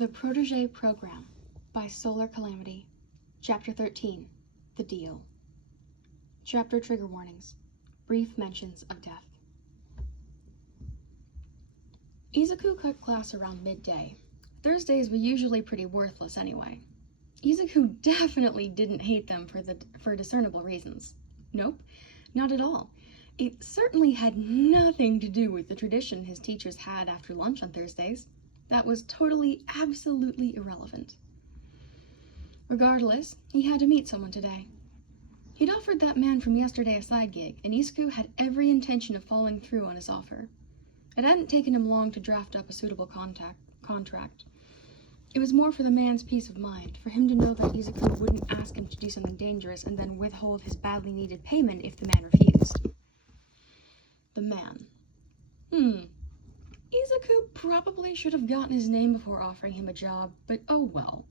The Protege Program by SolarCalamity. Chapter 13. The Deal. Chapter Trigger Warnings. Brief mentions of death. Izuku cut class around midday. Thursdays were usually pretty worthless anyway. Izuku definitely didn't hate them for discernible reasons. Nope, not at all. It certainly had nothing to do with the tradition his teachers had after lunch on Thursdays. That was totally, absolutely irrelevant. Regardless, he had to meet someone today. He'd offered that man from yesterday a side gig, and Izuku had every intention of following through on his offer. It hadn't taken him long to draft up a suitable contract. It was more for the man's peace of mind, for him to know that Izuku wouldn't ask him to do something dangerous and then withhold his badly needed payment if the man refused. The man. Izuku probably should have gotten his name before offering him a job, but oh well.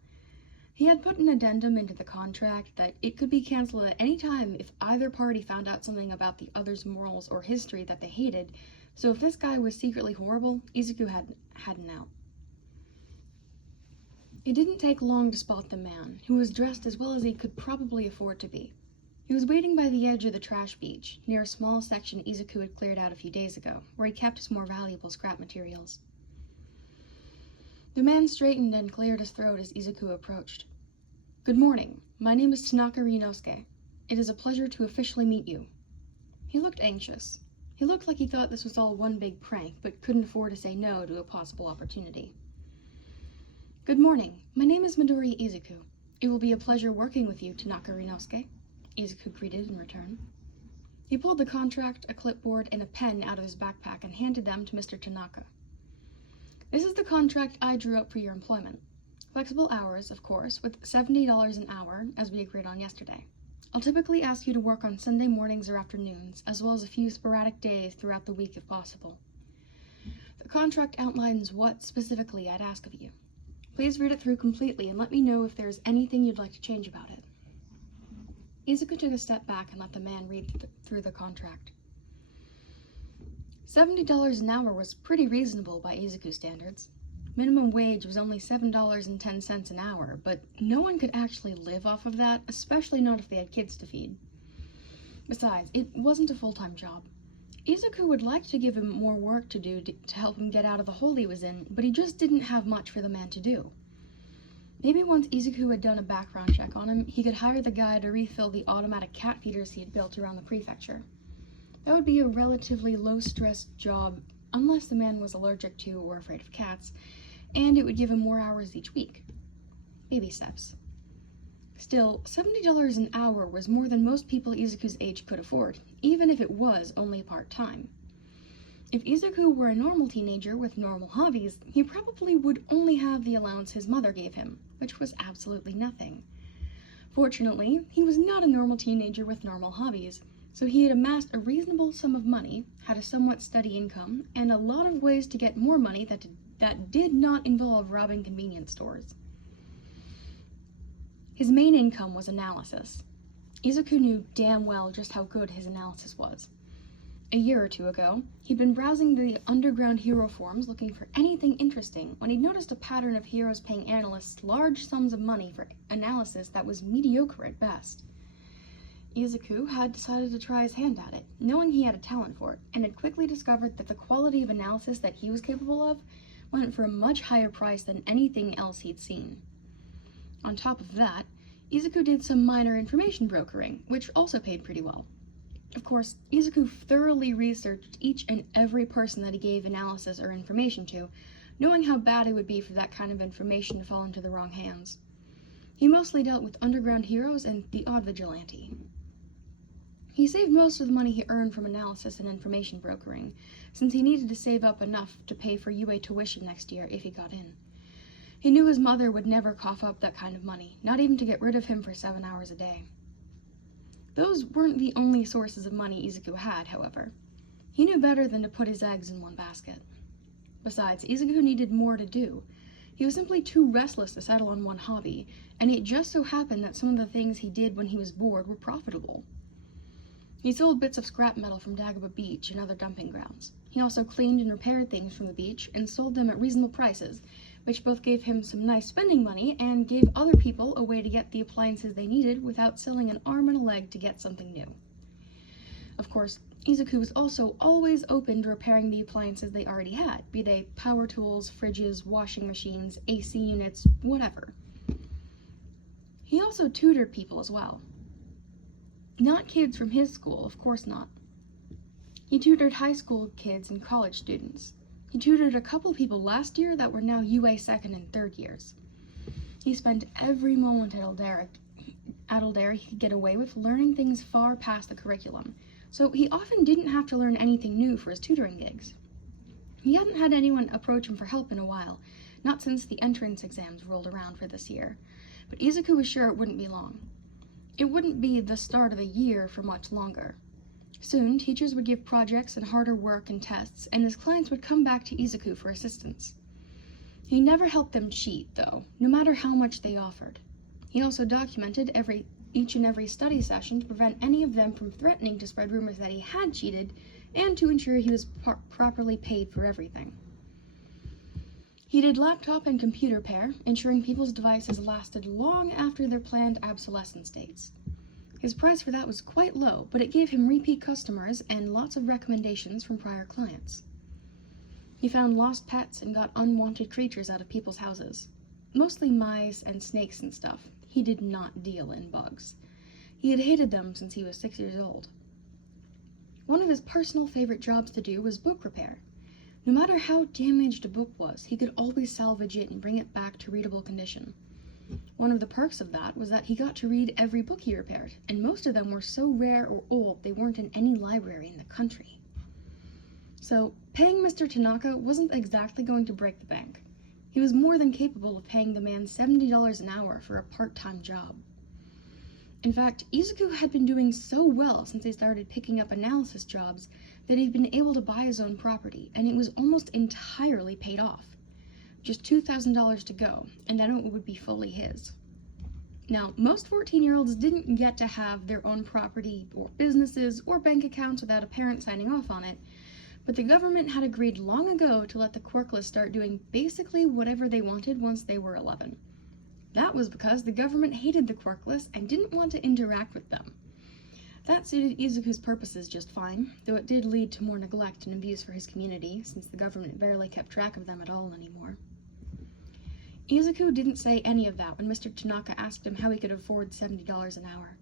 He had put an addendum into the contract that it could be canceled at any time if either party found out something about the other's morals or history that they hated, so if this guy was secretly horrible, Izuku had an out. It didn't take long to spot the man, who was dressed as well as he could probably afford to be. He was waiting by the edge of the trash beach, near a small section Izuku had cleared out a few days ago, where he kept his more valuable scrap materials. The man straightened and cleared his throat as Izuku approached. "Good morning. My name is Tanaka Ryunosuke. It is a pleasure to officially meet you." He looked anxious. He looked like he thought this was all one big prank, but couldn't afford to say no to a possible opportunity. "Good morning. My name is Midori Izuku. It will be a pleasure working with you, Tanaka Ryunosuke," Izuku greeted in return. He pulled the contract, a clipboard, and a pen out of his backpack and handed them to Mr. Tanaka. "This is the contract I drew up for your employment. Flexible hours, of course, with $70 an hour, as we agreed on yesterday. I'll typically ask you to work on Sunday mornings or afternoons, as well as a few sporadic days throughout the week if possible. The contract outlines what, specifically, I'd ask of you. Please read it through completely and let me know if there is anything you'd like to change about it." Izuku took a step back and let the man read through the contract. $70 an hour was pretty reasonable by Izuku standards. Minimum wage was only $7.10 an hour, but no one could actually live off of that, especially not if they had kids to feed. Besides, it wasn't a full-time job. Izuku would like to give him more work to do to help him get out of the hole he was in, but he just didn't have much for the man to do. Maybe once Izuku had done a background check on him, he could hire the guy to refill the automatic cat feeders he had built around the prefecture. That would be a relatively low-stress job, unless the man was allergic to or afraid of cats, and it would give him more hours each week. Baby steps. Still, $70 an hour was more than most people Izuku's age could afford, even if it was only part-time. If Izuku were a normal teenager with normal hobbies, he probably would only have the allowance his mother gave him, which was absolutely nothing. Fortunately, he was not a normal teenager with normal hobbies, so he had amassed a reasonable sum of money, had a somewhat steady income, and a lot of ways to get more money that did not involve robbing convenience stores. His main income was analysis. Izuku knew damn well just how good his analysis was. A year or two ago, he'd been browsing the underground hero forums looking for anything interesting when he'd noticed a pattern of heroes paying analysts large sums of money for analysis that was mediocre at best. Izuku had decided to try his hand at it, knowing he had a talent for it, and had quickly discovered that the quality of analysis that he was capable of went for a much higher price than anything else he'd seen. On top of that, Izuku did some minor information brokering, which also paid pretty well. Of course, Izuku thoroughly researched each and every person that he gave analysis or information to, knowing how bad it would be for that kind of information to fall into the wrong hands. He mostly dealt with underground heroes and the odd vigilante. He saved most of the money he earned from analysis and information brokering, since he needed to save up enough to pay for UA tuition next year if he got in. He knew his mother would never cough up that kind of money, not even to get rid of him for 7 hours a day. Those weren't the only sources of money Izuku had, however. He knew better than to put his eggs in one basket. Besides, Izuku needed more to do. He was simply too restless to settle on one hobby, and it just so happened that some of the things he did when he was bored were profitable. He sold bits of scrap metal from Dagobah Beach and other dumping grounds. He also cleaned and repaired things from the beach and sold them at reasonable prices, which both gave him some nice spending money and gave other people a way to get the appliances they needed without selling an arm and a leg to get something new. Of course, Izuku was also always open to repairing the appliances they already had, be they power tools, fridges, washing machines, AC units, whatever. He also tutored people as well. Not kids from his school, of course not. He tutored high school kids and college students. He tutored a couple people last year that were now UA second and third years. He spent every moment at Aldera he could get away with learning things far past the curriculum, so he often didn't have to learn anything new for his tutoring gigs. He hadn't had anyone approach him for help in a while, not since the entrance exams rolled around for this year, but Izuku was sure it wouldn't be long. It wouldn't be the start of the year for much longer. Soon, teachers would give projects and harder work and tests, and his clients would come back to Izuku for assistance. He never helped them cheat, though, no matter how much they offered. He also documented each and every study session to prevent any of them from threatening to spread rumors that he had cheated, and to ensure he was properly paid for everything. He did laptop and computer repair, ensuring people's devices lasted long after their planned obsolescence dates. His price for that was quite low, but it gave him repeat customers and lots of recommendations from prior clients. He found lost pets and got unwanted creatures out of people's houses. Mostly mice and snakes and stuff. He did not deal in bugs. He had hated them since he was 6 years old. One of his personal favorite jobs to do was book repair. No matter how damaged a book was, he could always salvage it and bring it back to readable condition. One of the perks of that was that he got to read every book he repaired, and most of them were so rare or old they weren't in any library in the country. So, paying Mr. Tanaka wasn't exactly going to break the bank. He was more than capable of paying the man $70 an hour for a part-time job. In fact, Izuku had been doing so well since he started picking up analysis jobs that he'd been able to buy his own property, and it was almost entirely paid off. Just $2,000 to go, and then it would be fully his. Now, most 14-year-olds didn't get to have their own property or businesses or bank accounts without a parent signing off on it, but the government had agreed long ago to let the quirkless start doing basically whatever they wanted once they were 11. That was because the government hated the quirkless and didn't want to interact with them. That suited Izuku's purposes just fine, though it did lead to more neglect and abuse for his community, since the government barely kept track of them at all anymore. Izuku didn't say any of that when Mr. Tanaka asked him how he could afford $70 an hour.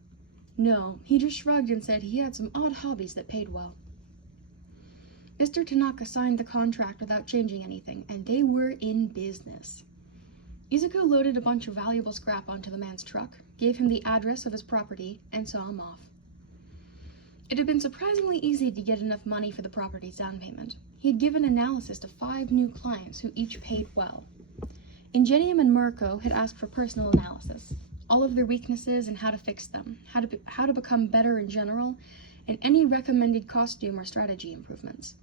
No, he just shrugged and said he had some odd hobbies that paid well. Mr. Tanaka signed the contract without changing anything, and they were in business. Izuku loaded a bunch of valuable scrap onto the man's truck, gave him the address of his property, and saw him off. It had been surprisingly easy to get enough money for the property's down payment. He had given analysis to 5 new clients who each paid well. Ingenium and Marco had asked for personal analysis, all of their weaknesses and how to fix them, how to become better in general, and any recommended costume or strategy improvements.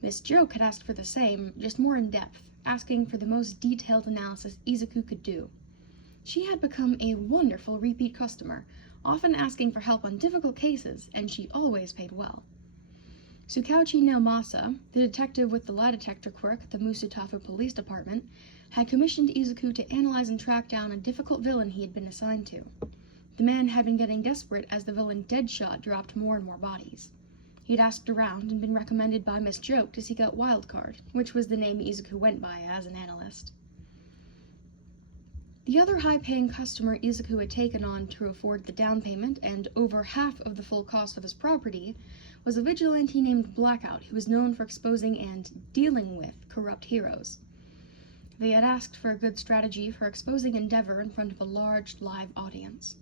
Miss Joke had asked for the same, just more in depth, asking for the most detailed analysis Izuku could do. She had become a wonderful repeat customer, often asking for help on difficult cases, and she always paid well. Tsukauchi Naomasa, the detective with the lie detector quirk at the Musutafu Police Department, had commissioned Izuku to analyze and track down a difficult villain he had been assigned to. The man had been getting desperate as the villain Deadshot dropped more and more bodies. He had asked around and been recommended by Miss Joke to seek out Wildcard, which was the name Izuku went by as an analyst. The other high-paying customer Izuku had taken on to afford the down payment and over half of the full cost of his property was a vigilante named Blackout who was known for exposing and dealing with corrupt heroes. They had asked for a good strategy for exposing Endeavor in front of a large live audience.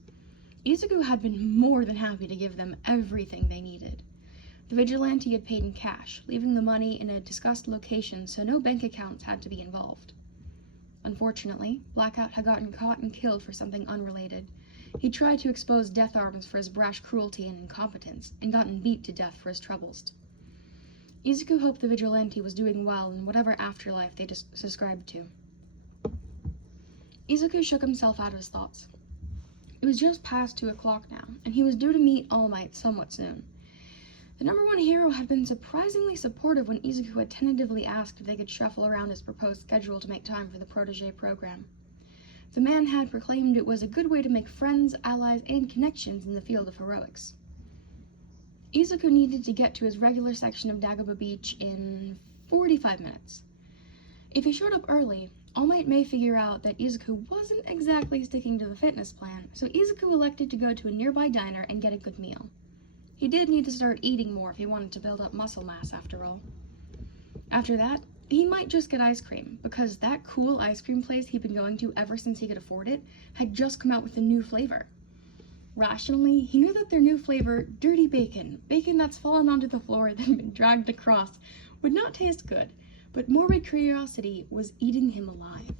Izuku had been more than happy to give them everything they needed. The vigilante had paid in cash, leaving the money in a discussed location so no bank accounts had to be involved. Unfortunately, Blackout had gotten caught and killed for something unrelated. He tried to expose Death Arms for his brash cruelty and incompetence, and gotten beat to death for his troubles. Izuku hoped the vigilante was doing well in whatever afterlife they subscribed to. Izuku shook himself out of his thoughts. It was just past 2 o'clock now, and he was due to meet All Might somewhat soon. The #1 hero had been surprisingly supportive when Izuku had tentatively asked if they could shuffle around his proposed schedule to make time for the Protege Program. The man had proclaimed it was a good way to make friends, allies, and connections in the field of heroics. Izuku needed to get to his regular section of Dagobah Beach in 45 minutes. If he showed up early, All Might may figure out that Izuku wasn't exactly sticking to the fitness plan, so Izuku elected to go to a nearby diner and get a good meal. He did need to start eating more if he wanted to build up muscle mass, after all. After that, he might just get ice cream, because that cool ice cream place he'd been going to ever since he could afford it had just come out with a new flavor. Rationally, he knew that their new flavor, dirty bacon that's fallen onto the floor and then been dragged across, would not taste good, but morbid curiosity was eating him alive.